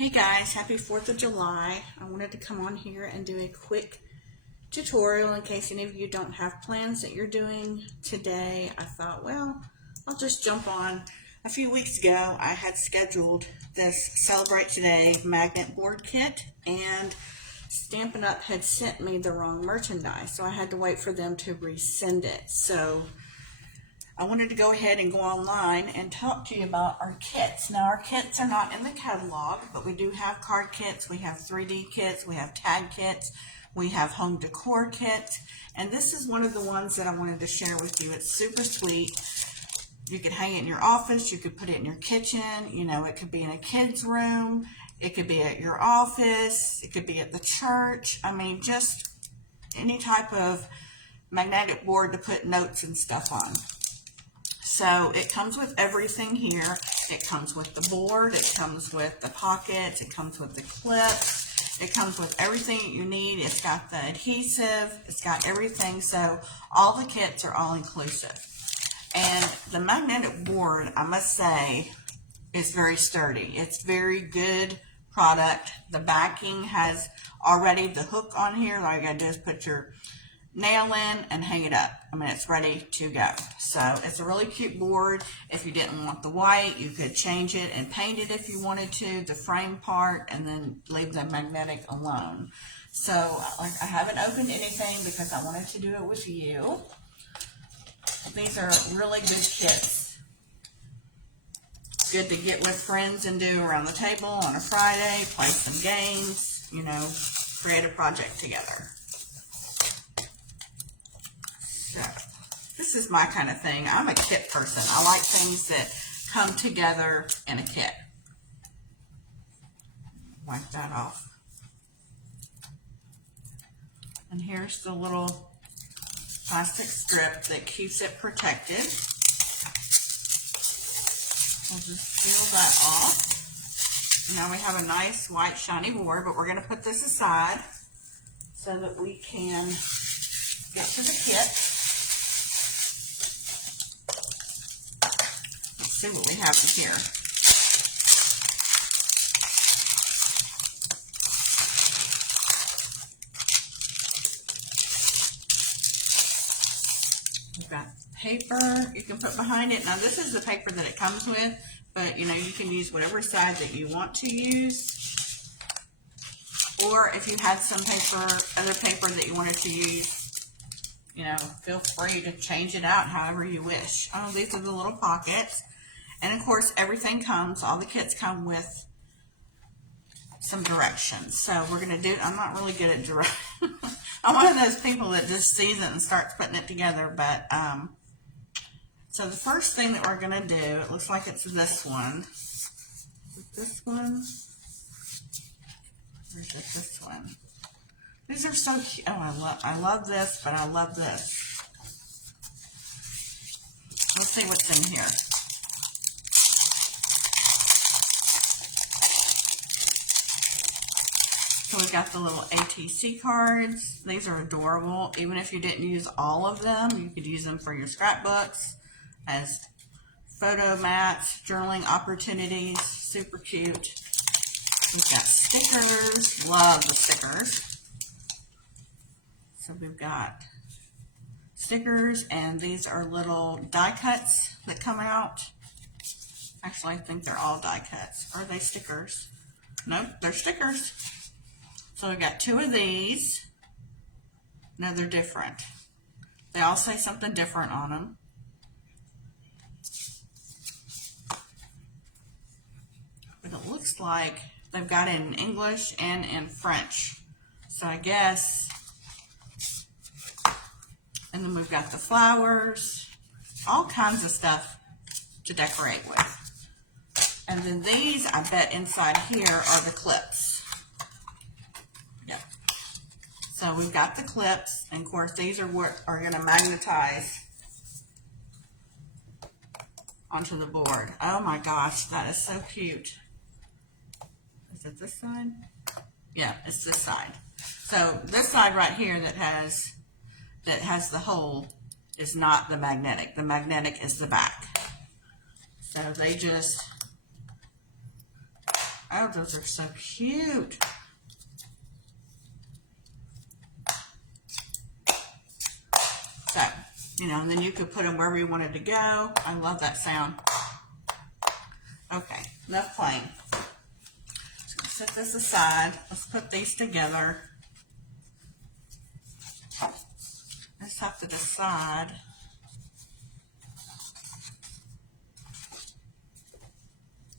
Hey guys, happy 4th of July. I wanted to come on here and do a quick tutorial in case any of you don't have plans that you're doing today. I thought, well, I'll just jump on. A few weeks ago, I had scheduled this Celebrate Today magnet board kit, and Stampin' Up! Had sent me the wrong merchandise, so I had to wait for them to resend it. So I wanted to go ahead and go online and talk to you about our kits. Now, our kits are not in the catalog, but we do have card kits, we have 3D kits, we have tag kits, we have home decor kits, and this is one of the ones that I wanted to share with you. It's super sweet. You could hang it in your office, you could put it in your kitchen, you know, it could be in a kid's room, it could be at your office, it could be at the church. I mean, just any type of magnetic board to put notes and stuff on. So it comes with everything here. It comes with the board, it comes with the pockets, it comes with the clips, it comes with everything that you need. It's got the adhesive, it's got everything. So all the kits are all inclusive. And the magnetic board, I must say, is very sturdy. It's very good product. The backing has already the hook on here. All you gotta do is put your nail in and hang it up. I mean, it's ready to go. So it's a really cute board. If you didn't want the white, you could change it and paint it if you wanted to, the frame part, and then leave the magnetic alone. So like, I haven't opened anything because I wanted to do it with you. These are really good kits. Good to get with friends and do around the table on a Friday, play some games, you know, create a project together. So, this is my kind of thing. I'm a kit person. I like things that come together in a kit. Wipe that off. And here's the little plastic strip that keeps it protected. We'll just peel that off. And now we have a nice white shiny board, but we're going to put this aside so that we can get to the kit. See what we have in here. We've got paper you can put behind it. Now this is the paper that it comes with, but you know, you can use whatever side that you want to use. Or if you had some paper, other paper that you wanted to use, you know, feel free to change it out however you wish. Oh, these are the little pockets. And of course, everything comes, all the kits come with some directions. So we're going to do, I'm not really good at directions. I'm one of those people that just sees it and starts putting it together. But, so the first thing that we're going to do, it looks like it's this one. This one? Or is it this one? These are so cute. Oh, I love this, but I love this. Let's see what's in here. So we've got the little ATC cards. These are adorable. Even if you didn't use all of them, you could use them for your scrapbooks as photo mats, journaling opportunities. Super cute. We've got stickers. Love the stickers. So we've got stickers, and these are little die cuts that come out. Actually, I think they're all die cuts. Are they stickers? Nope, they're stickers. So we got two of these. No, they're different. They all say something different on them. But it looks like they've got it in English and in French. So I guess, and then we've got the flowers, all kinds of stuff to decorate with. And then these, I bet inside here are the clips. So we've got the clips, and of course these are what are going to magnetize onto the board. Oh my gosh, that is so cute. Is it this side? Yeah, it's this side. So this side right here that has the hole is not the magnetic. The magnetic is the back. So they just Oh, those are so cute. So, you know, and then you could put them wherever you wanted to go. I love that sound. Okay, enough playing. Just gonna set this aside. Let's put these together. I just have to decide.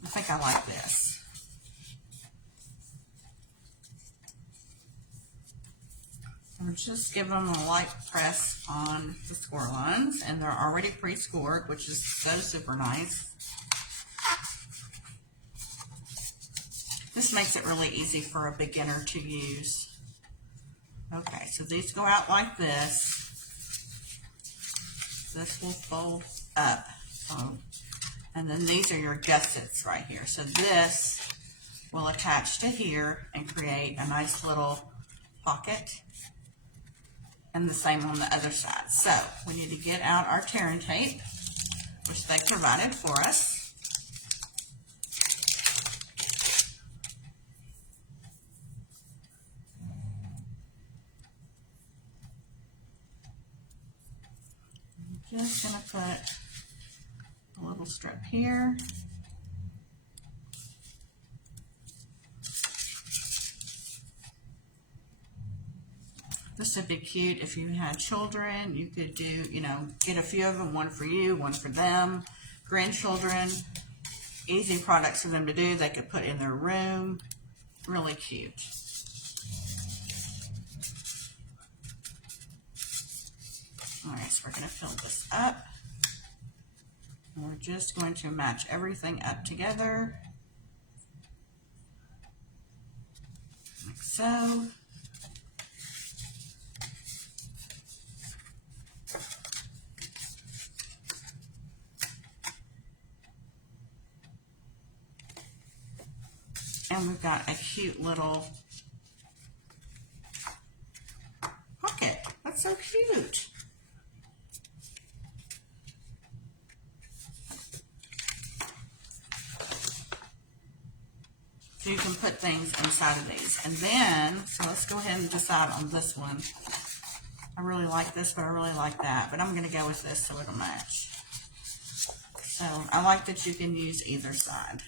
I think I like this. I'm just giving them a light press on the score lines, and they're already pre-scored, which is so super nice. This makes it really easy for a beginner to use. Okay, so these go out like this. This will fold up. And then these are your gussets right here. So this will attach to here and create a nice little pocket. And the same on the other side. So we need to get out our tearing tape, which they provided for us. I'm just going to put a little strip here. This would be cute if you had children. You could do, you know, get a few of them, one for you, one for them. Grandchildren, easy products for them to do. They could put in their room. Really cute. All right, so we're going to fill this up. And we're just going to match everything up together. Like so. And we've got a cute little pocket. That's so cute. So you can put things inside of these. And then, so let's go ahead and decide on this one. I really like this, but I really like that. But I'm going to go with this so it'll match. So I like that you can use either side.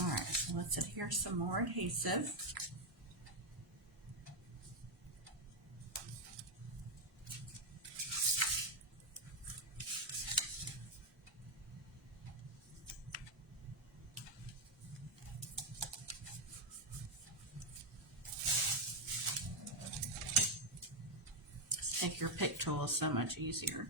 All right, so let's adhere some more adhesive. Take your pick tool is so much easier.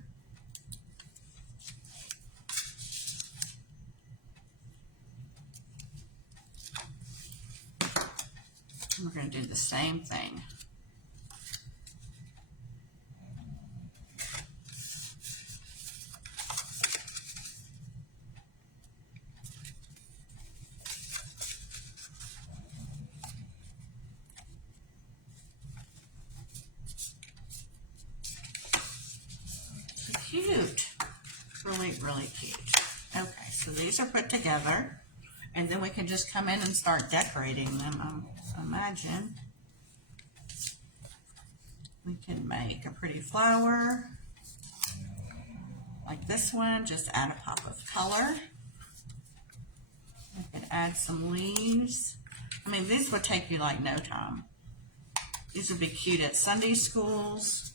And we're going to do the same thing. Cute. Really, really cute. Okay, so these are put together, and then we can just come in and start decorating them. Imagine we can make a pretty flower like this one, just add a pop of color. We could add some leaves. I mean, these would take you like no time. These would be cute at Sunday schools.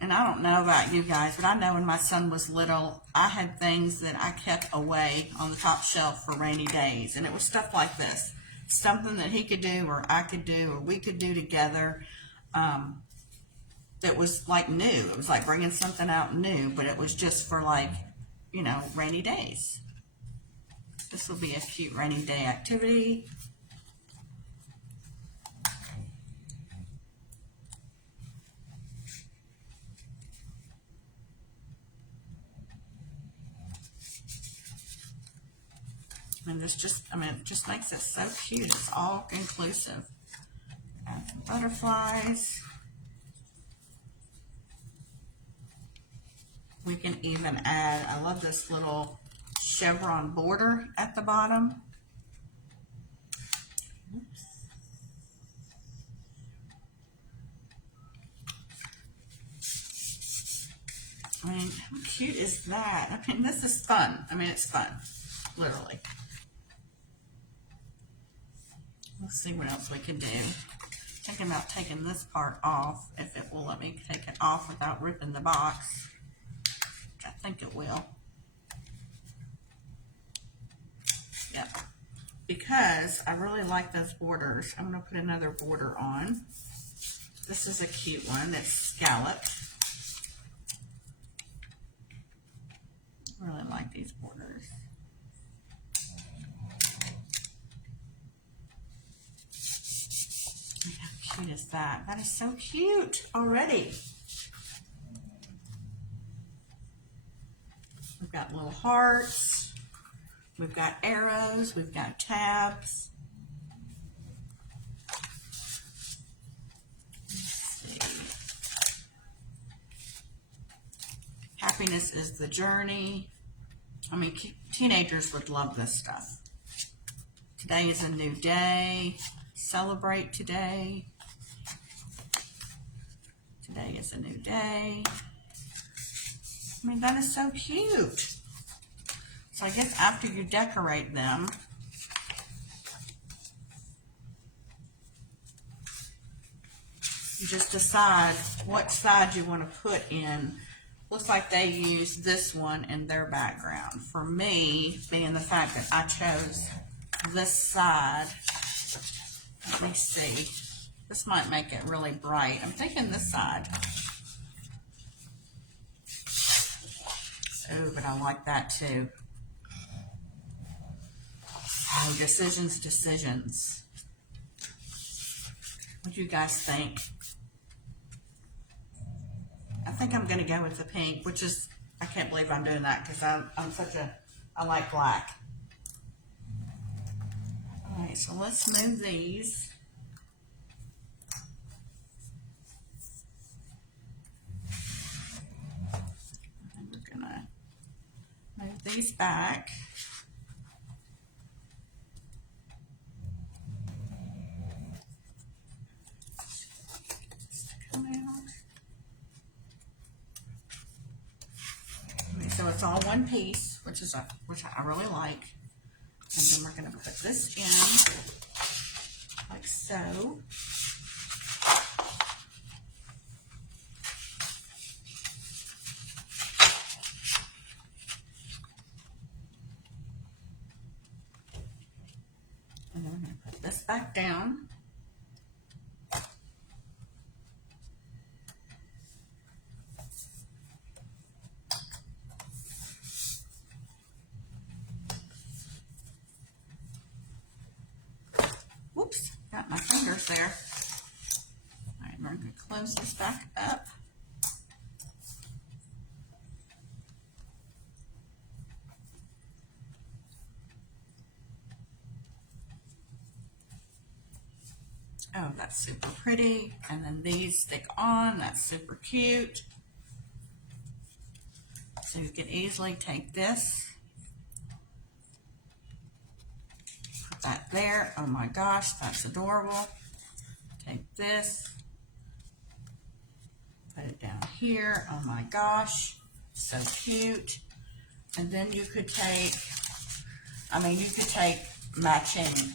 And I don't know about you guys, but I know when my son was little, I had things that I kept away on the top shelf for rainy days. And it was stuff like this. Something that he could do, or I could do, or we could do together. That was like new. It was like bringing something out new, but it was just for like, you know, rainy days. This will be a cute rainy day activity. And And this just, I mean, it just makes it so cute. It's all inclusive. Add some butterflies. We can even add, I love this little chevron border at the bottom. Oops. I mean, how cute is that? I mean, this is fun. I mean, it's fun, literally. Let's see what else we can do. Thinking about taking this part off, if it will let me take it off without ripping the box. Which I think it will. Yep. Because I really like those borders, I'm going to put another border on. This is a cute one that's scalloped. I really like these borders. How cute is that? That is so cute already. We've got little hearts. We've got arrows. We've got tabs. Let's see. Happiness is the journey. I mean, teenagers would love this stuff. Today is a new day. Celebrate today. Today is a new day. I mean, that is so cute. So I guess after you decorate them, you just decide what side you want to put in. Looks like they use this one in their background. For me, being the fact that I chose this side, let me see. This might make it really bright. I'm thinking this side. Oh, but I like that too. Oh, decisions. What do you guys think? I think I'm going to go with the pink, which is, I can't believe I'm doing that because I like black. All right, so let's move these. And we're going to move these back. So it's all one piece, which I really like. And then we're going to put this in like so. And then we're going to put this back down. Whoops, got my fingers there. All right, we're going to close this back up. Oh, that's super pretty. And then these stick on. That's super cute. So you can easily take this, put that there. Oh my gosh, that's adorable. Take this, put it down here. Oh my gosh, so cute. And then you could take, matching,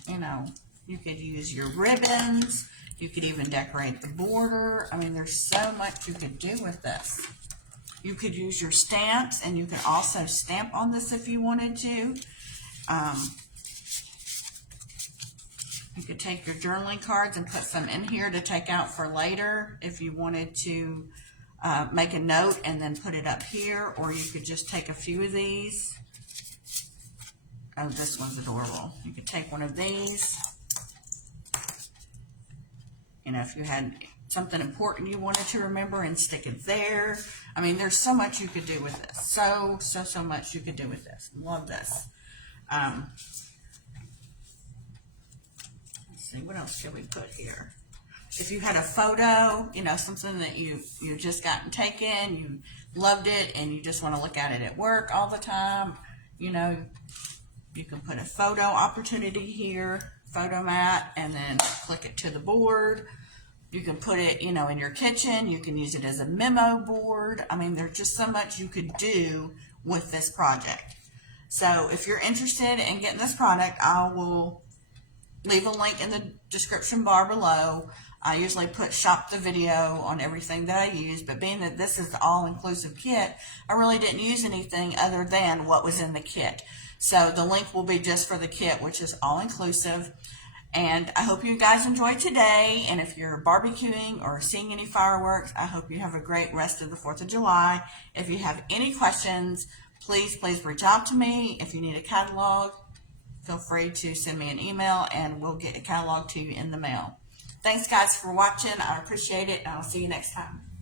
you could use your ribbons. You could even decorate the border. I mean, there's so much you could do with this. You could use your stamps, and you could also stamp on this if you wanted to. You could take your journaling cards and put some in here to take out for later if you wanted to make a note and then put it up here, or you could just take a few of these. Oh, this one's adorable. You could take one of these. If you had something important you wanted to remember and stick it there. I mean, there's so much you could do with this. So much you could do with this. Love this. see, what else should we put here? If you had a photo, you know, something that you just gotten taken, you loved it, and you just want to look at it at work all the time, you know, you can put a photo opportunity here, photo mat, and then click it to the board. You can put it, you know, in your kitchen. You can use it as a memo board. I mean, there's just so much you could do with this project. So if you're interested in getting this product, I will leave a link in the description bar below. I usually put shop the video on everything that I use, but being that this is the all-inclusive kit, I really didn't use anything other than what was in the kit. So the link will be just for the kit, which is all-inclusive. And I hope you guys enjoyed today. And if you're barbecuing or seeing any fireworks, I hope you have a great rest of the 4th of July. If you have any questions, please reach out to me. If you need a catalog, feel free to send me an email and we'll get a catalog to you in the mail. Thanks guys for watching. I appreciate it, and I'll see you next time.